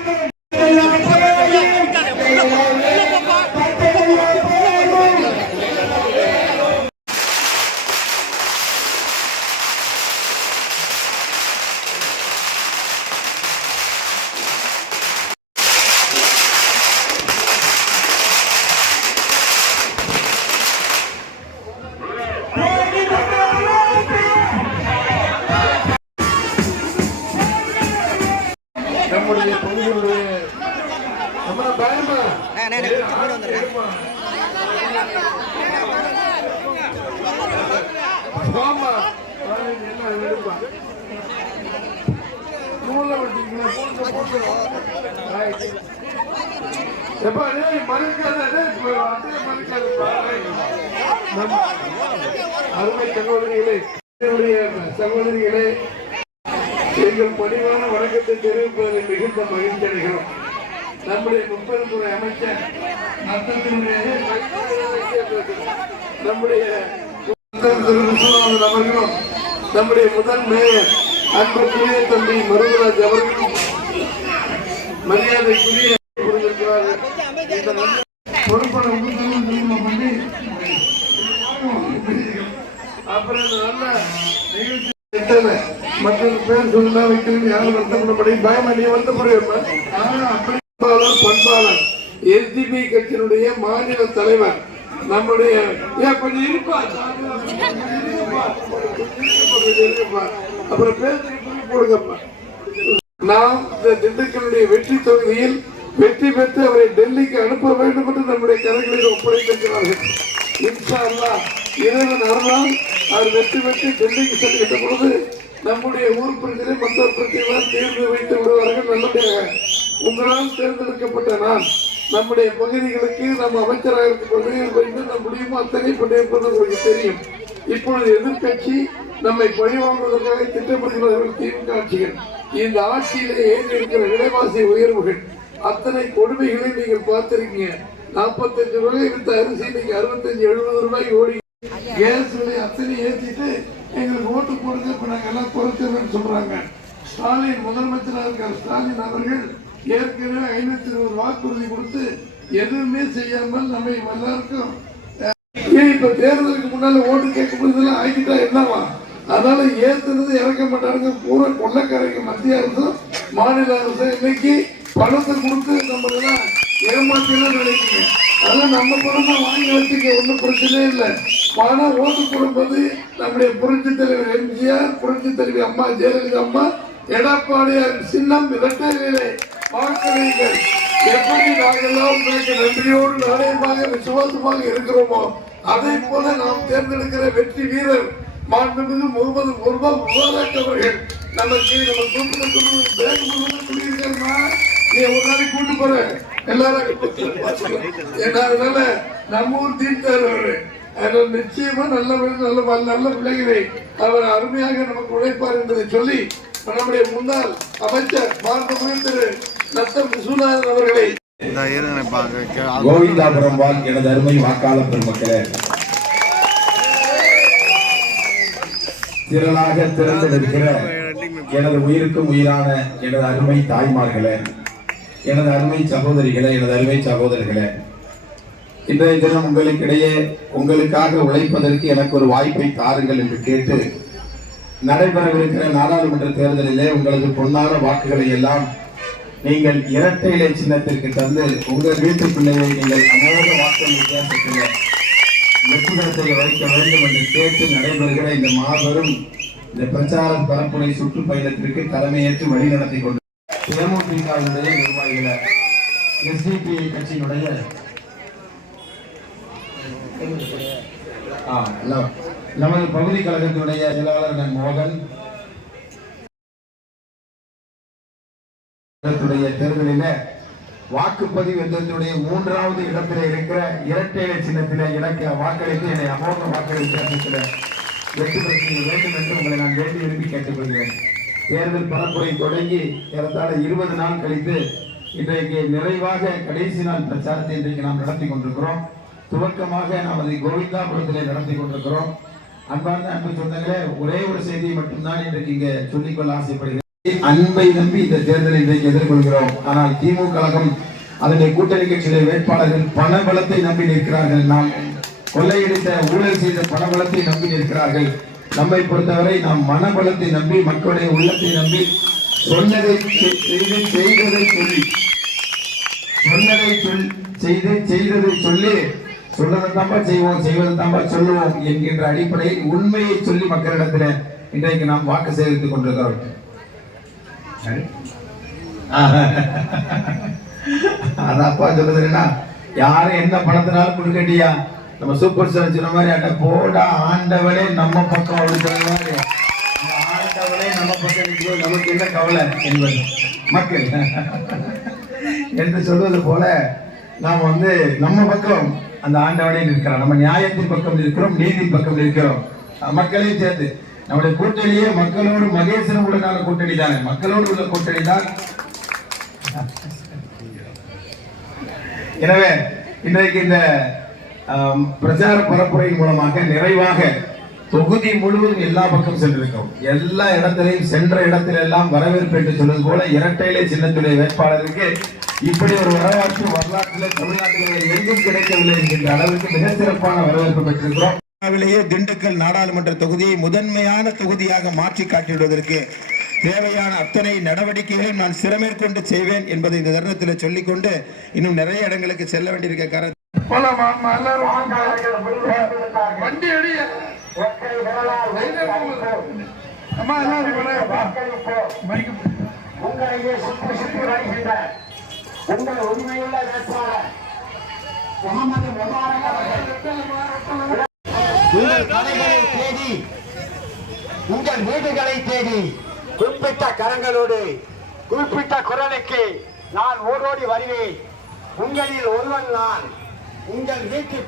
வழங்கப்பட்ட ஆமா எப்பா டேய் மறுக்காத டேய் அப்படியே மறுக்காதப்பா அருமை சகோதரிகளே சகோதரிகளே எங்கள் பணிவான வணக்கத்தை தெரிவிப்பதில் மிகுந்த மகிழ்ச்சி அடைகிறோம். நம்முடைய முப்பெருந்துறை அமைச்சர் நம்முடைய அவர்களும் நம்முடைய முதல் மேயர் அன்புக்குரிய தம்பி மருதராஜ் அவர்களும் மரியாதைக்குரிய கொடுத்திருக்கிறார்கள் பொறுப்பான பண்ணி அப்புறம் இந்த நல்ல நிகழ்ச்சி மற்றொரு பேர் சொல்லலாம் யாரும் வருத்தப்படப்படி பயம் நீ வந்து அப்படி பண்பாளர் பண்பாளர். எஸ்டிபி கட்சியினுடைய மாநில தலைவர். நம்முடைய ஏன் கொஞ்சம் இருப்பா அப்புறம் போடுங்கப்பா. நாம் இந்த திண்டுக்கலுடைய வெற்றி தொகுதியில் வெற்றி பெற்று அவரை டெல்லிக்கு அனுப்ப வேண்டும் என்று நம்முடைய கரங்களில் ஒப்படைத்திருக்கிறார்கள். இன்ஷா அல்லாஹ் இறைவன் அருளால் அவர் வெற்றி பெற்று டெல்லிக்கு செல்கின்ற பொழுது நம்முடைய ஊர் பிரச்சனை மற்ற பிரச்சனை தீர்ந்து வைத்து விடுவார்கள் நல்லபடியாக. உங்களால் தேர்ந்தெடுக்கப்பட்ட நான் நம்முடைய பகுதிகளுக்கு நம்ம அமைச்சராக இருக்கும் வைத்து நம் முடியுமோ அத்தனை பண்ணியிருப்பது உங்களுக்கு தெரியும். இப்பொழுது எதிர்கட்சி நம்மை பழிவாங்குவதற்காக திட்டமிடுகிறார்கள் திமுக ஆட்சிகள். இந்த ஆட்சியிலே ஏறி இருக்கிற விலைவாசி உயர்வுகள் அத்தனை கொடுமைகளை நீங்கள் பார்த்திருக்கீங்க. நாற்பத்தஞ்சு ரூபாய் இருந்த அரிசி இன்னைக்கு அறுபத்தஞ்சு எழுபது ரூபாய் ஓடி. கேஸ் விலை அத்தனை ஏற்றிட்டு எங்களுக்கு ஓட்டு போடுங்க இப்ப நாங்க எல்லாம் குறைச்சிருக்கோம்னு சொல்றாங்க. ஸ்டாலின் முதலமைச்சராக இருக்கிற ஸ்டாலின் அவர்கள் ஏற்கனவே ஐநூத்தி இருபது வாக்குறுதி கொடுத்து எதுவுமே செய்யாமல் நம்ம எல்லாருக்கும் ஏன் இப்ப தேர்தலுக்கு முன்னால ஓட்டு கேட்கும் இதெல்லாம் ஆகிட்டா என்னவா? அதனால ஏத்துறது இறக்க மாட்டாங்க பூரா கொள்ளக்காரங்க மத்திய அரசும் மாநில அரசும் இன்னைக்கு பணத்தை கொடுத்து நம்ம எல்லாம் ஏமாற்றலாம் நினைக்கிறேன் அதெல்லாம் நம்ம பணமா வாங்கி வச்சுக்க ஒன்றும் பிரச்சனையே இல்லை. பணம் ஓட்டு கொடுப்பது நம்முடைய புரட்சி தலைவர் எம்ஜிஆர் புரட்சி தலைவி அம்மா ஜெயலலிதா அம்மா எடப்பாடியார் சின்னம் இரட்டையிலே பார்க்கிறீர்கள். எப்படி நாங்கெல்லாம் உங்களுக்கு நன்றியோடு நாணயமாக விசுவாசமாக இருக்கிறோமோ அதே போல நாம் தேர்ந்தெடுக்கிற வெற்றி வீரர் மாண்புமிகு முகமது முர்மா முபாரக் அவர்கள். நமக்கு நம்ம கூப்பிட்டு சொல்லி பேங்க் முழுவதும் சொல்லியிருக்காருமா நீ ஒரு நாளைக்கு கூட்டு போற. எல்லாரும் ஏன்னா அதனால நம்ம ஊர் தீர்த்தார் அவரு. அதனால் நிச்சயமா நல்ல நல்ல நல்ல பிள்ளைகளை அவர் அருமையாக நமக்கு உழைப்பார் என்பதை சொல்லி நம்முடைய முன்னாள் அமைச்சர் மாண்புமிகு திரு கோவிந்தாபுரம் வாழ் எனது அருமை வாக்காளர் பெருமக்களே. திரளாக திறந்திருக்கிற எனது உயிருக்கும் உயிரான எனது அருமை தாய்மார்களே எனது அருமை சகோதரிகளே எனது அருமை சகோதரர்களே. இன்றைய தினம் உங்களுக்கிடையே உங்களுக்காக உழைப்பதற்கு எனக்கு ஒரு வாய்ப்பை தாருங்கள் என்று கேட்டு நடைபெறவிருக்கிற நாடாளுமன்ற தேர்தலிலே உங்களது பொன்னான வாக்குகளை எல்லாம் நீங்கள் இரட்டை இலை சின்னத்திற்கு தந்து உங்கள் வீட்டு பிள்ளையை நீங்கள் அமோக வாக்கு வித்தியாசத்தில் வெற்றிடத்தை வைக்க வேண்டும் என்று கேட்டு நடைபெறுகிற இந்த மாபெரும் இந்த பிரச்சார பரப்புரை சுற்றுப்பயணத்திற்கு தலைமையேற்று வழிநடத்தி கொண்டு தேமுதிகவினுடைய நிர்வாகிகள் எஸ்டிபி கட்சியினுடைய நமது பகுதி கழகத்தினுடைய செயலாளர் மோகன் தேர்தலில வாக்குப்பதிவு எந்திரத்துடைய மூன்றாவது இடத்திலே இருக்கிற இரட்டை இலை சின்னத்திலே எனக்கு வாக்களித்து என்னை அமோக வாக்களித்து இடத்துல வெற்றி பெற வேண்டும் என்று உங்களை நான் வேண்டி விரும்பி கேட்டுக்கொள்கிறேன். தேர்தல் பரப்புரை தொடங்கி ஏறத்தாழ இருபது நாள் கழித்து இன்றைக்கு நிறைவாக கடைசி நாள் பிரச்சாரத்தை இன்றைக்கு நாம் நடத்தி கொண்டிருக்கிறோம். துவக்கமாக நமது கோவிந்தாபுரத்திலே நடத்தி கொண்டிருக்கிறோம். அன்பார்ந்த அன்பு சொந்தங்களே ஒரே ஒரு செய்தியை மட்டும்தான் இன்றைக்கு இங்க சொல்லிக்கொள்ள ஆசைப்படுகிறேன். அன்பை நம்பி இந்த தேர்தலை இன்றைக்கு எதிர்கொள்கிறோம். ஆனால் திமுக கழகம் அதனுடைய கூட்டணி கட்சியுடைய வேட்பாளர்கள் பண பலத்தை நம்பி நிற்கிறார்கள். நாம் கொள்ளையடித்த ஊழல் செய்த பண பலத்தை நம்பி நிற்கிறார்கள். நம்மை பொறுத்தவரை நாம் மனபலத்தை நம்பி மக்களுடைய உள்ளத்தை நம்பி சொன்னதை செய்து செய்ததை சொல்லி சொன்னதை சொல் செய்து செய்ததை சொல்லி சொல்றதை தாம்பா செய்வோம் செய்வதை தாம்பா சொல்லுவோம் என்கின்ற அடிப்படையில் உண்மையை சொல்லி மக்களிடத்தில் இன்றைக்கு நாம் வாக்கு சேகரித்துக் கொண்டிருக்கிறோம். அதப்பா சொல்லுதுன்னா யாரும் என்ன பணத்தினாலும் கொடுக்கட்டியா? நம்ம சூப்பர் ஸ்டார் சொன்ன மாதிரி அட்ட போடா ஆண்டவனே நம்ம பக்கம் அப்படின்னு மாதிரி. ஆண்டவனே நம்ம பக்கம் நிற்கிறோம் நமக்கு என்ன கவலை என்பது? மக்கள். என்று சொல்வது போல நாம் வந்து நம்ம பக்கம் அந்த ஆண்டவனே நிற்கிறோம் நம்ம நியாயத்தின் பக்கம் இருக்கிறோம் நீதியின் பக்கம் இருக்கிறோம். மக்களையும் சேர்த்து நம்முடைய கூட்டணியே மக்களோடு மகேசனுடனான கூட்டணி தானே? மக்களோடு உள்ள கூட்டணி தான். எனவே இன்றைக்கு இந்த பிரச்சார பரப்புரை மூலமாக நிறைவாக தொகுதி முழுவதும் எல்லா பக்கம் சென்றிருக்கிறோம். எல்லா இடத்திலையும் சென்ற இடத்துல எல்லாம் வரவேற்பு என்று சொல்வது போல இரட்டையிலே சின்னத்துடைய வேட்பாளருக்கு இப்படி ஒரு வரலாற்று வரலாற்றில் தமிழ்நாட்டில் எங்கும் கிடைக்கவில்லை என்கின்ற அளவுக்கு மிக சிறப்பான வரவேற்பு பெற்றிருக்கிறோம். இந்தியாவிலேயே திண்டுக்கல் நாடாளுமன்ற தொகுதியை முதன்மையான தொகுதியாக மாற்றி காட்டிடுவதற்கு தேவையான அத்தனை நடவடிக்கைகளையும் நான் சிறமேற்கொண்டு செய்வேன் என்பதை இந்த தருணத்தில் சொல்லிக்கொண்டு இன்னும் நிறைய இடங்களுக்கு செல்ல வேண்டியிருக்க உங்கள் உண்மையுள்ள வேட்பாளர் முகமது முபாரக் அவர்கள். உங்கள் கடைகளை தேடி உங்கள் வீடுகளை தேடி குறிப்பிட்ட கரங்களோடு குறிப்பிட்ட குரலுக்கு நான் ஓடோடி வருவேன். உங்களில் ஒருவன் நான். உங்கள் வீட்டு